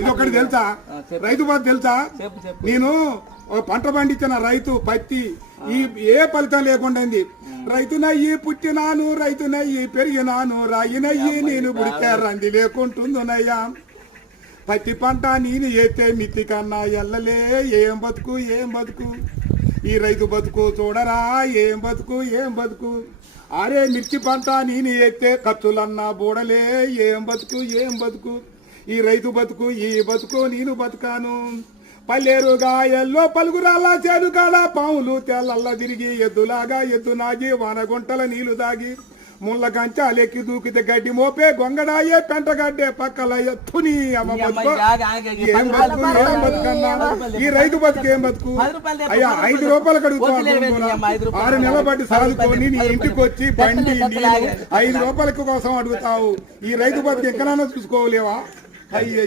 ఇది ఒకటి తెలుసా, రైతు బాధ తెలుసా? నేను పంట పండించిన రైతు పత్తి ఈ ఏ ఫలితం లేకుండా రైతునయ్యి పుట్టినాను, రైతునయ్యి పెరిగినాను, రాయినయ్యి నేను పుడితే రంది లేకుంటుందునయ్యా. పత్తి పంట నేను ఎత్తే మిత్తి కన్నా ఎల్లలే, ఏం బతుకు ఏం బతుకు ఈ రైతు బతుకు చూడరా, ఏం బతుకు ఏం బతుకు. అరే మిర్చి పంట నేను ఎత్తే ఖర్చులన్నా బూడలే, ఏం బతుకు ఏం బతుకు ఈ రైతు బతుకు, ఈ బతుకు నేను బతుకాను. పల్లెరు గాయల్లో పలుగురాల చేను కాడ పాములు తెల్లల్ల తిరిగి, ఎద్దులాగా ఎద్దు నాగి వానగుంటల నీళ్లు దాగి, ముళ్ళ కంచాలెక్కి దూకితే గడ్డి మోపే గొంగడాయే పెంటగడ్డే పక్కల ఎత్తుని అమ్మ బతుకు. ఏం బతుకు ఏం బతుకన్నా ఈ రైతు బతుకు ఏం బతుకు. అయ్యా 5 రూపాయలు అడుగుతావు, 6 నెలల బట్టి సాదుకొని నీ ఇంటికి వచ్చి బండి నీళ్ళు 5 రూపాయల కోసం అడుగుతావు. ఈ రైతు బతుకు ఎక్కడైనా చూసుకోలేవా? అయ్యో